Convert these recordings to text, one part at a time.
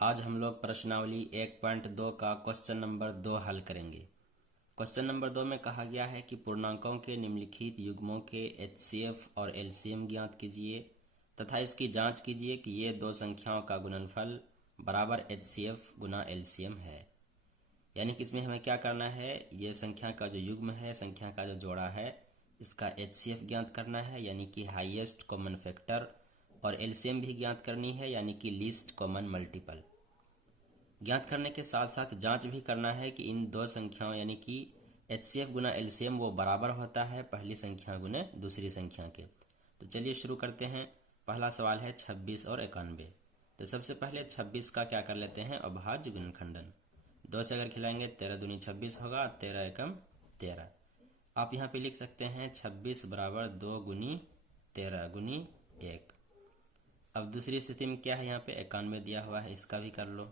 आज हम लोग प्रश्नावली 1.2 का क्वेश्चन नंबर 2 हल करेंगे। क्वेश्चन नंबर 2 में कहा गया है कि पूर्णांकों के निम्नलिखित युग्मों के एचसीएफ और एलसीएम ज्ञात कीजिए तथा इसकी जांच कीजिए कि ये दो संख्याओं का गुणनफल बराबर एचसीएफ गुना एलसीएम है। यानी कि इसमें हमें क्या करना है, ये संख्या का जो युग्म है, संख्या का जो जोड़ा है, इसका एचसीएफ ज्ञात करना है यानी कि हाईएस्ट कॉमन फैक्टर, और एलसीएम भी ज्ञात करनी है यानी कि लीस्ट कॉमन मल्टीपल। ज्ञात करने के साथ साथ जांच भी करना है कि इन दो संख्याओं यानी कि एचसीएफ गुना एलसीएम वो बराबर होता है पहली संख्या गुने दूसरी संख्या के। तो चलिए शुरू करते हैं। पहला सवाल है 26 और 91। तो सबसे पहले 26 का क्या कर लेते हैं, अभाज्य गुणनखंडन। 2 से अगर खिलाएंगे 13 दूनी 26 होगा, 13 एकम 13। आप यहाँ पे लिख सकते हैं 26 बराबर 2 गुनी 13 गुनी 1। अब दूसरी स्थिति में क्या है, यहाँ पे 91 दिया हुआ है, इसका भी कर लो।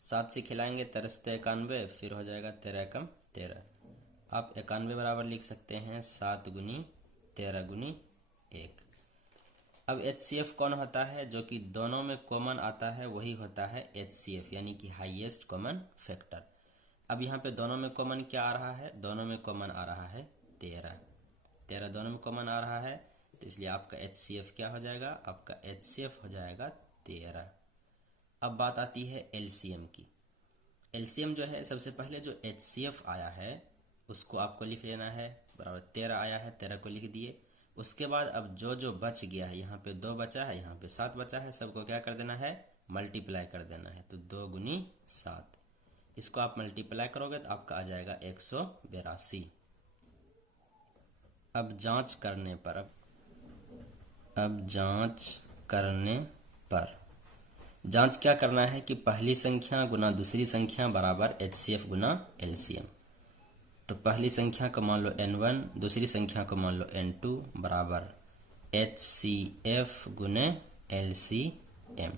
7 से खिलाएंगे 13 से 91, फिर हो जाएगा 13 एकम 13। आप 91 बराबर लिख सकते हैं 7 गुनी 13 गुनी 1। अब एचसीएफ कौन होता है, जो कि दोनों में कॉमन आता है वही होता है एचसीएफ यानी कि हाईएस्ट कॉमन फैक्टर। अब यहाँ पे दोनों में कॉमन क्या आ रहा है, दोनों में कॉमन आ रहा है 13। 13 दोनों में कॉमन आ रहा है, तो इसलिए आपका एचसीएफ क्या हो जाएगा, आपका एचसीएफ हो जाएगा 13। अब बात आती है एलसीएम की। एलसीएम जो है, सबसे पहले जो एचसीएफ आया है उसको आपको लिख लेना है, बराबर 13 आया है, 13 को लिख दिए। उसके बाद अब जो जो बच गया है, यहाँ पे 2 बचा है, यहाँ पे 7 बचा है, सबको क्या कर देना है, मल्टीप्लाई कर देना है। तो 2 गुनी 7, इसको आप मल्टीप्लाई करोगे तो आपका आ जाएगा 182। अब जांच करने पर जांच क्या करना है कि पहली संख्या गुना दूसरी संख्या बराबर एचसीएफ गुना एलसीएम। तो पहली संख्या को मान लो n1, दूसरी संख्या को मान लो n2 बराबर एचसीएफ गुने एलसीएम।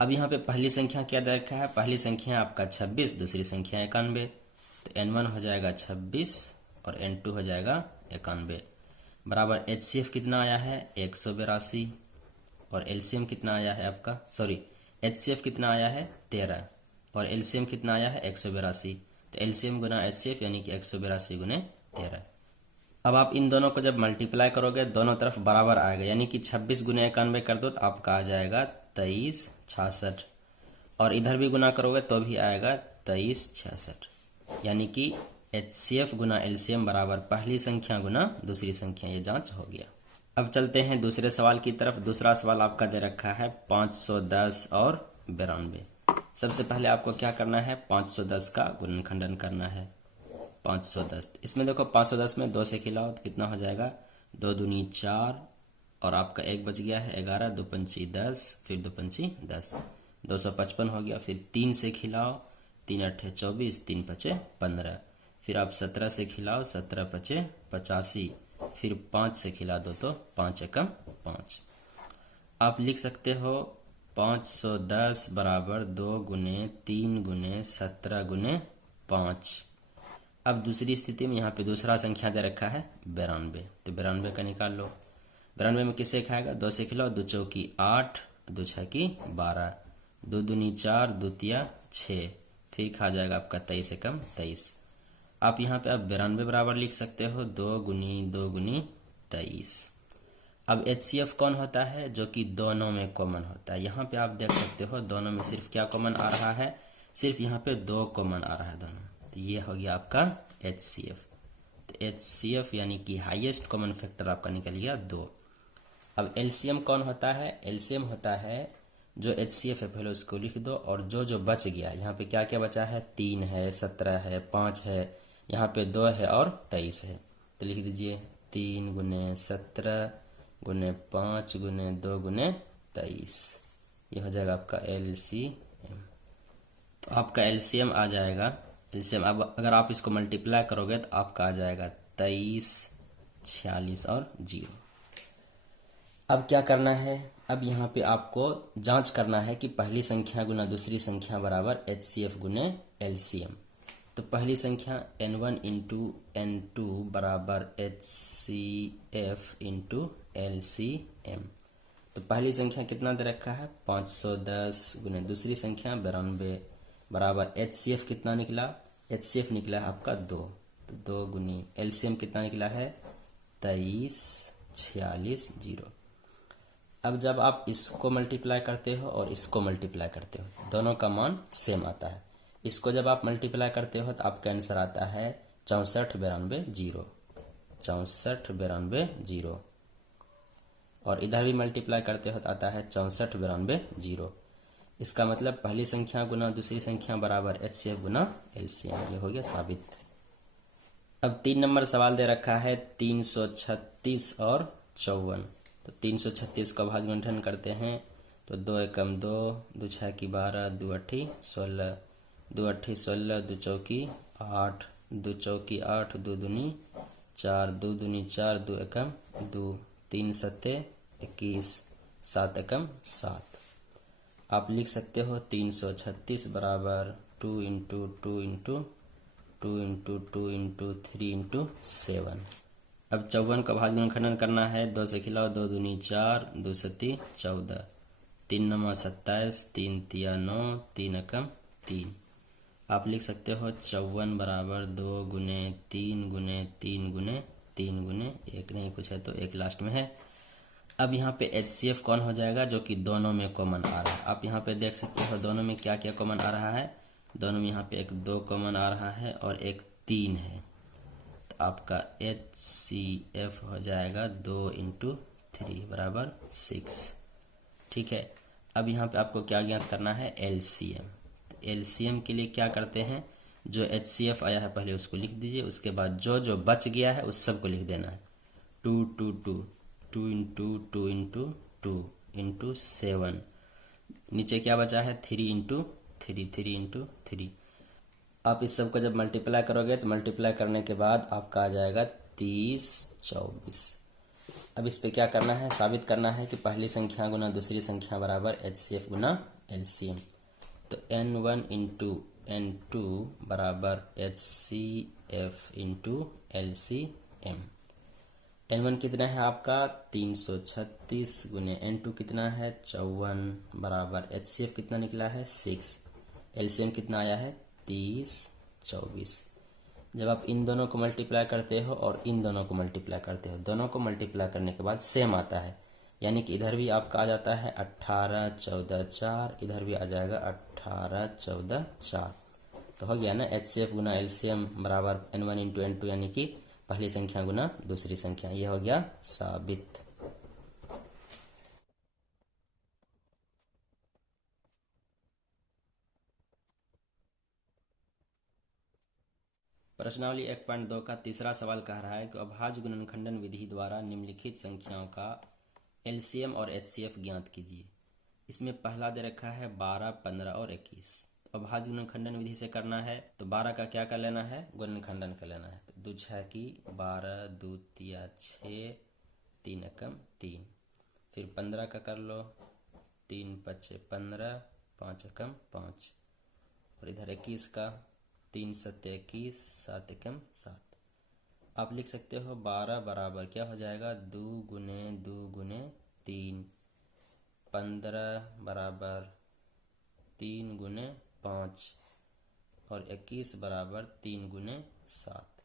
अब यहाँ पे पहली संख्या क्या दे रखा है, पहली संख्या आपका 26, दूसरी संख्या 91। तो n1 हो जाएगा 26 और n2 हो जाएगा 91 बराबर एचसीएफ कितना आया है 182, और एलसीएम कितना आया है आपका, सॉरी एचसीएफ कितना आया है 13, और एलसीएम कितना आया है 182। तो एलसीएम गुना एचसीएफ यानी कि 182 गुने 13। अब आप इन दोनों को जब मल्टीप्लाई करोगे दोनों तरफ बराबर आएगा, यानी कि 26 गुने 91 कर दो तो आपका आ जाएगा 23 66, और इधर भी गुना करोगे तो भी आएगा 23 66, यानी कि एचसीएफ गुना एलसीएम बराबर पहली संख्या गुना दूसरी संख्या। ये जांच हो गया। अब चलते हैं दूसरे सवाल की तरफ। दूसरा सवाल आपका दे रखा है 510 और 92। सबसे पहले आपको क्या करना है, 510 का गुणनखंडन करना है। 510, इसमें देखो 510 में 2 से खिलाओ तो कितना हो जाएगा, 2 दूनी 4, और आपका 1 बच गया है 11, 2 पंची 10, फिर 2 पंची 10, 255 हो गया। फिर 3 से खिलाओ, 3 अट्ठे 24, 3 पचे 15, फिर आप 17 से खिलाओ, 17 पचे 85, फिर 5 से खिला दो तो 5 एकम 5। आप लिख सकते हो 510 बराबर 2 गुने 3 गुने 17 गुने 5। अब दूसरी स्थिति में यहाँ पे दूसरा संख्या दे रखा है 92। तो 92 का निकाल लो। 92 में किससे खाएगा, 2 से खिलाओ, 2 चौकी 8, 2 छकी 12, 2 दूनी 4, 2 तिया 6, फिर खा जाएगा आपका 23 एकम 23। आप यहाँ पे अब 92 बराबर लिख सकते हो 2 गुनी 23। अब एचसीएफ कौन होता है, जो कि दोनों में कॉमन होता है। यहाँ पे आप देख सकते हो दोनों में सिर्फ क्या कॉमन आ रहा है, सिर्फ यहाँ पे 2 कॉमन आ रहा है दोनों। तो ये हो गया आपका एचसीएफ। तो एचसीएफ यानी कि हाईएस्ट कॉमन फैक्टर आपका निकल गया 2। अब एलसीएम कौन होता है, एलसीएम होता है जो एचसीएफ है, पहले उसको लिख दो, और जो जो बच गया, यहाँ पे क्या क्या बचा है, 3 है, 17 है, 5 है, यहाँ पे 2 है और 23 है। तो लिख दीजिए 3 गुने 17 गुने 5 गुने 2 गुने 23। ये हो जाएगा आपका एलसीएम। तो आपका एलसीएम आ जाएगा, एलसीएम अब अगर आप इसको मल्टीप्लाई करोगे तो आपका आ जाएगा 23 46 और 0। अब क्या करना है, अब यहाँ पे आपको जांच करना है कि पहली संख्या गुना दूसरी संख्या बराबर एचसीएफ गुने एलसीएम। तो पहली संख्या n1 इंटू n2 बराबर HCF इंटू LCM। तो पहली संख्या कितना दे रखा है 510 गुने दूसरी संख्या 92 बराबर HCF कितना निकला। HCF निकला है आपका 2, तो 2 गुनी LCM कितना निकला है 23 46 0। अब जब आप इसको मल्टीप्लाई करते हो और इसको मल्टीप्लाई करते हो दोनों का मान सेम आता है। इसको जब आप मल्टीप्लाई करते हो तो आपका आंसर आता है 64 92 0, 64 92 0। और इधर भी मल्टीप्लाई करते हो तो आता है 64 92 0। इसका मतलब पहली संख्या गुना दूसरी संख्या बराबर HCF गुना LCM। ये हो गया साबित। अब 3 नंबर सवाल दे रखा है 336 और 54। तो 336 का भाजगुंठन करते हैं तो 2 एकम 2, 2 छः की 12, 2 अट्ठी 16, 2 अट्ठी 16, 2 चौकी 8, 2 चौकी 8, 2 दूनी 4, 2 दूनी 4, 2 एकम 2, 3 सत्ते 21, 7 एकम 7। आप लिख सकते हो 336 बराबर 2 into 2 into 2 into 2 into 3 into 7। अब 54 का भाजगुणन करना है, 2 से खिलाओ 2 दूनी 4, 2 सत्ती 14, 3 नमा 27, 3 तिया 9, 3 एकम 3। आप लिख सकते हो 54 बराबर 2 गुने 3 गुने 3 गुने 3 गुने 1 नहीं कुछ है तो 1 लास्ट में है। अब यहाँ पे HCF कौन हो जाएगा जो कि दोनों में कॉमन आ रहा है। आप यहाँ पे देख सकते हो दोनों में क्या क्या कॉमन आ रहा है। दोनों में यहाँ पे एक 2 कॉमन आ रहा है और एक 3 है। तो आपका HCF हो जाएगा 2 इंटू 3 बराबर 6। ठीक है। अब यहाँ पे आपको क्या ज्ञात करना है LCM। तो LCM के लिए क्या करते हैं, जो HCF आया है पहले उसको लिख दीजिए, उसके बाद जो जो बच गया है उस सब को लिख देना है। 2 2 2 2 इंटू 2 इंटू 2 इंटू 7, नीचे क्या बचा है 3 इंटू 3 3 इंटू 3। आप इस सब को जब मल्टीप्लाई करोगे तो मल्टीप्लाई करने के बाद आपका आ जाएगा 30 24। अब इस पे क्या करना है, साबित करना है कि पहली संख्या गुना दूसरी संख्या बराबर HCF गुना LCM। तो N1 इंटू N2 बराबर HCF इंटू LCM। N1 कितना है आपका 336 गुने N2 कितना है 54 बराबर HCF कितना निकला है 6, LCM कितना आया है 30 24। जब आप इन दोनों को मल्टीप्लाई करते हो और इन दोनों को मल्टीप्लाई करते हो, दोनों को मल्टीप्लाई करने के बाद सेम आता है, यानी कि इधर भी आपका आ जाता है 18 14 4, इधर भी आ जाएगा 18 14 4। तो हो गया ना HCF गुना LCM बराबर N1 इंटू N2, यानी कि पहली संख्या गुना दूसरी संख्या। यह हो गया साबित। प्रश्नावली 1.2 का तीसरा सवाल कह रहा है कि अभाज्य गुणनखंडन विधि द्वारा निम्नलिखित संख्याओं का LCM और HCF ज्ञात कीजिए। इसमें पहला दे रखा है 12 15 और 21। तो अभाज्य गुणनखंडन विधि से करना है तो 12 का क्या कर लेना है, गुणनखंडन कर लेना है। तो 2 6 की 12, 2 तिया 6, 3 एकम 3। फिर 15 का कर लो, 3 पच्चे 15, 5 एकम 5। और इधर 21 का 3 सत्ते 21, 7 एकम 7। आप लिख सकते हो 12 बराबर क्या हो जाएगा 2 गुने 3, 15 बराबर 3 गुने 5 और 21 बराबर 3 गुने 7।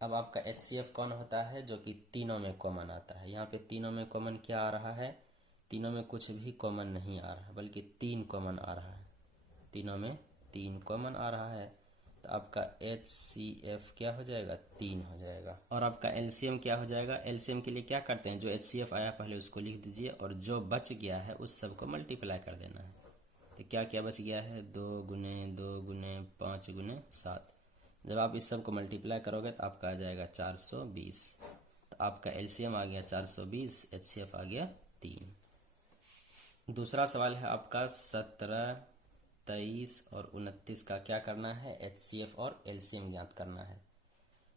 अब आपका HCF कौन होता है, जो कि तीनों में कॉमन आता है। यहाँ पे तीनों में कॉमन क्या आ रहा है, तीनों में कुछ भी कॉमन नहीं आ रहा है बल्कि 3 कॉमन आ रहा है। तीनों में 3 कॉमन आ रहा है तो आपका HCF क्या हो जाएगा 3 हो जाएगा। और आपका LCM क्या हो जाएगा, LCM के लिए क्या करते हैं, जो HCF आया पहले उसको लिख दीजिए और जो बच गया है उस सब को मल्टीप्लाई कर देना है। तो क्या क्या बच गया है 2 गुने 5 गुने 7। जब आप इस सब को मल्टीप्लाई करोगे तो आपका आ जाएगा 420। तो आपका LCM आ गया 420, HCF आ गया 3। दूसरा सवाल है आपका 17 23 और 29 का क्या करना है, HCF और LCM ज्ञात करना है।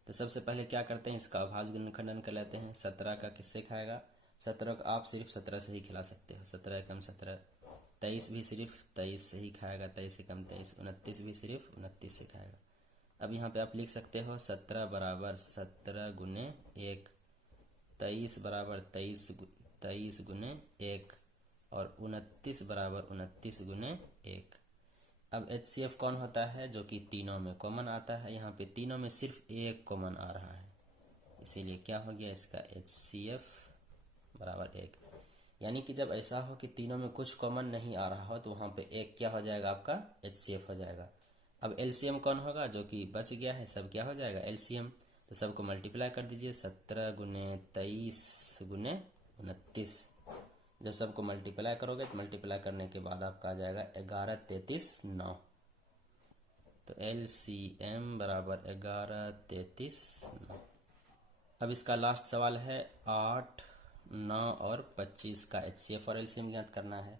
तो सबसे पहले क्या करते हैं, इसका अभाज्य गुणनखंडन कर लेते हैं। 17 का किससे खाएगा, 17 का आप सिर्फ 17 से ही खिला सकते हो, 17 एकम 17। 23 भी सिर्फ 23 से ही खाएगा, 23 एकम 23। 29 भी सिर्फ 29 से खाएगा। अब यहाँ पे आप लिख सकते हो 17 बराबर 17 गुने 1, 23 बराबर 23 23 गुने 1 और 29 बराबर 29 गुने 1। अब HCF कौन होता है? जो कि तीनों में कॉमन आता है। यहाँ पे तीनों में सिर्फ एक कॉमन आ रहा है, इसीलिए क्या हो गया इसका HCF बराबर 1। यानी कि जब ऐसा हो कि तीनों में कुछ कॉमन नहीं आ रहा हो तो वहाँ पे एक क्या हो जाएगा? आपका HCF हो जाएगा। अब LCM कौन होगा? जो कि बच गया है सब क्या हो जाएगा? LCM। तो सबको मल्टीप्लाई कर दीजिए, 17 गुने 23 गुने 29। जब सबको मल्टीप्लाई करोगे तो मल्टीप्लाई करने के बाद आपका आ जाएगा 11 33 9। तो LCM बराबर 11 33 9। अब इसका लास्ट सवाल है 8 9 और 25 का HCF और LCM ज्ञात करना है।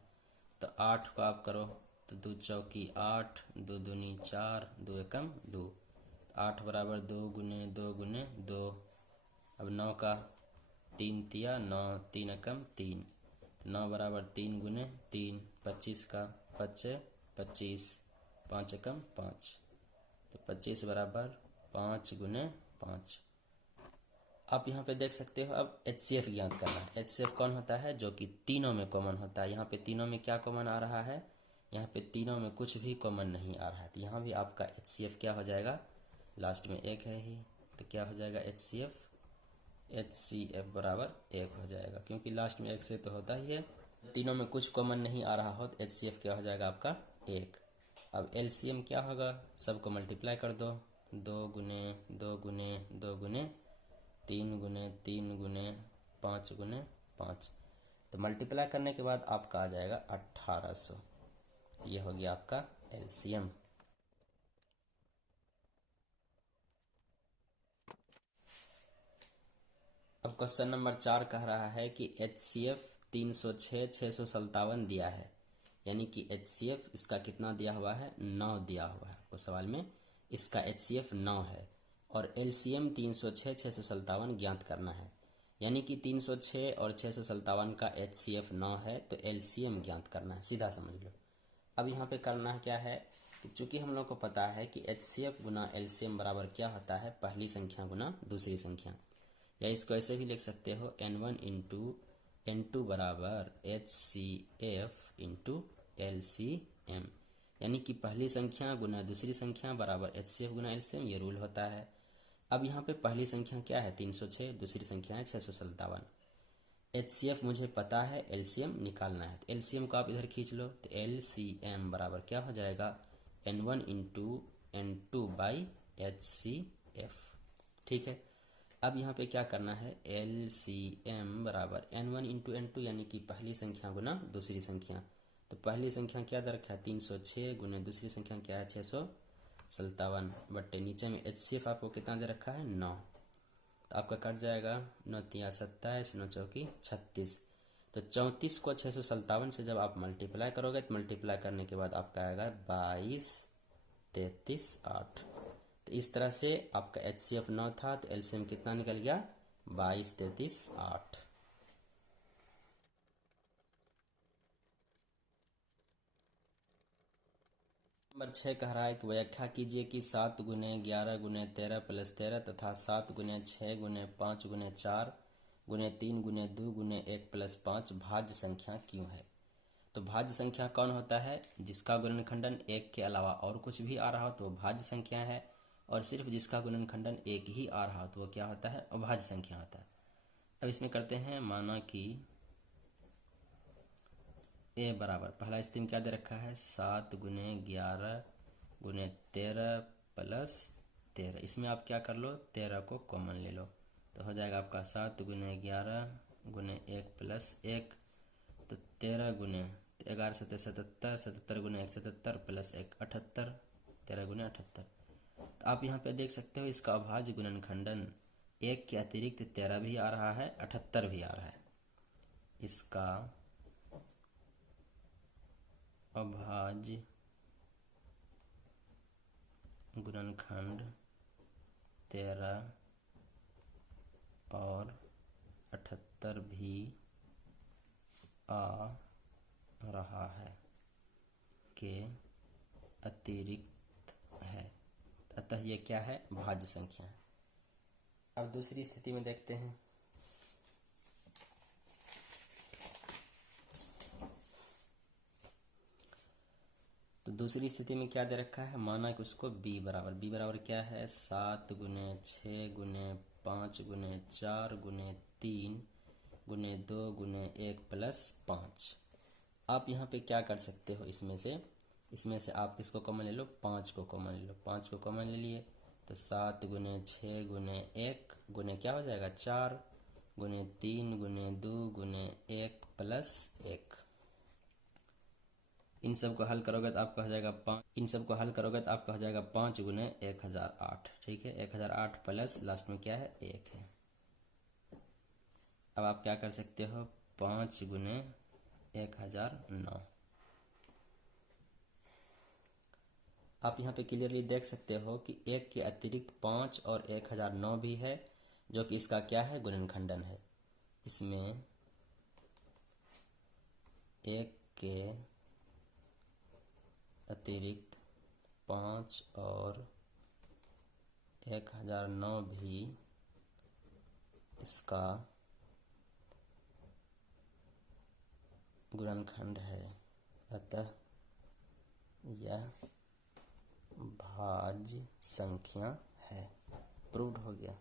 तो 8 को आप करो तो 2 चौकी 8, 2 दूनी 4, 2 एकम 2। 8 बराबर 2 गुने 2। अब 9 का 3 तिया 9, 3 एकम 3। 9 बराबर 3 गुने 3। 25 का 25 25, 5 एकम 5। तो 25 बराबर 5 गुने 5। आप यहाँ पे देख सकते हो। अब HCF ज्ञात करना है। HCF कौन होता है? जो कि तीनों में कॉमन होता है। यहाँ पे तीनों में क्या कॉमन आ रहा है? यहाँ पे तीनों में कुछ भी कॉमन नहीं आ रहा है, तो यहाँ भी आपका HCF क्या हो जाएगा? लास्ट में एक है ही, तो क्या हो जाएगा HCF बराबर 1 हो जाएगा, क्योंकि लास्ट में 1 से तो होता ही है। तीनों में कुछ कॉमन नहीं आ रहा हो तो HCF क्या हो जाएगा? आपका 1। अब LCM क्या होगा? सबको मल्टीप्लाई कर दो, 2 गुने 2 गुने 2 गुने 3 गुने 3 गुने 5 गुने 5। तो मल्टीप्लाई करने के बाद आपका आ जाएगा 1800। ये हो गया आपका LCM। अब क्वेश्चन नंबर 4 कह रहा है कि HCF 306 657 दिया है, यानी कि HCF इसका कितना दिया हुआ है? 9 दिया हुआ है आपको सवाल में। इसका HCF 9 है और LCM 306 657 ज्ञात करना है। यानी कि 306 और 657 का HCF 9 है तो LCM ज्ञात करना है, सीधा समझ लो। अब यहाँ पे करना क्या है कि चूंकि हम लोग को पता है कि HCF गुना LCM बराबर क्या होता है? पहली संख्या गुना दूसरी संख्या। या इसको ऐसे भी लिख सकते हो N1 इंटू N2 बराबर HCF इंटू LCM। यानी कि पहली संख्या गुना दूसरी संख्या बराबर HCF गुना LCM, ये रूल होता है। अब यहाँ पे पहली संख्या क्या है? 306, दूसरी संख्या है 657। HCF मुझे पता है, LCM निकालना है, तो LCM को आप इधर खींच लो। तो LCM बराबर क्या हो जाएगा? N1 into N2 by HCF। ठीक है। अब यहाँ पे क्या करना है? LCM बराबर N1 इंटू N2, यानी कि पहली संख्या गुना दूसरी संख्या। तो पहली संख्या क्या दर रखा है? 306 गुने दूसरी संख्या क्या है? 657 बट्टे नीचे में HCF आपको कितना दे रखा है? 9। तो आपका कट जाएगा 9 तिया 27, 9 चौकी 36। तो 34 को 657 से जब आप मल्टीप्लाई करोगे तो मल्टीप्लाई करने के बाद आपका आएगा 22 33 8। तो इस तरह से आपका HCF 9 था तो LCM कितना निकल गया? 22 33 8। नंबर 6 कह रहा है कि व्याख्या कीजिए कि 7 गुने 11 गुने 13 प्लस 13 तथा 7 गुने 6 गुने 5 गुने 4 गुने 3 गुने 2 गुने 1 प्लस 5 भाज्य संख्या क्यों है? तो भाज्य संख्या कौन होता है? जिसका गुणनखंडन 1 के अलावा और कुछ भी आ रहा हो तो वो भाज्य संख्या है, और सिर्फ जिसका गुणनखंडन 1 ही आ रहा हो तो वो क्या होता है? अभाज्य संख्या होता है। अब इसमें करते हैं, माना कि ए बराबर पहला स्थिति में क्या दे रखा है? 7 गुने 11 गुने 13 प्लस 13। इसमें आप क्या कर लो? 13 को कॉमन ले लो तो हो जाएगा आपका 7 गुने 11 गुने 1 प्लस 1। तो 13 गुने 11 सत्तर 77, 77 गुने 1 77 प्लस 1 78, 13 गुने 78। तो आप यहाँ पे देख सकते हो इसका अभाज्य गुणनखंडन 1 के अतिरिक्त 13 भी आ रहा है, 78 भी आ रहा है। इसका अभाज्य गुणनखंड 13 और 78 भी आ रहा है के अतिरिक्त है, अतः ये क्या है? भाज्य संख्या है। अब दूसरी स्थिति में देखते हैं। दूसरी स्थिति में क्या दे रखा है, माना कि उसको b बराबर क्या है 7 गुने 6 गुने 5 गुने 4 गुने 3 गुने 2 गुने 1 प्लस 5। आप यहाँ पे क्या कर सकते हो, इसमें से आप किसको कॉमन ले लो, 5 को कॉमन ले लो। 5 को कॉमन ले लिए तो 7 गुने 6 गुने 1 गुने क्या हो जाएगा 4 गुने 3 गुने 2 गुने 1 प्लस 1। इन सब को हल करोगे तो आपका हो जाएगा 5। इन सब को हल करोगे तो आपका हो जाएगा 5 गुने 1008। ठीक है, 1008 प्लस लास्ट में क्या है 1 है। अब आप क्या कर सकते हो, 5 गुने 1009। आप यहाँ पे क्लियरली देख सकते हो कि 1 के अतिरिक्त 5 और 1009 भी है, जो कि इसका क्या है, गुणनखंडन है। इसमें 1 के अतिरिक्त 5 और 1009 भी इसका गुणनखंड है, अतः यह भाज्य संख्या है। प्रूव्ड हो गया।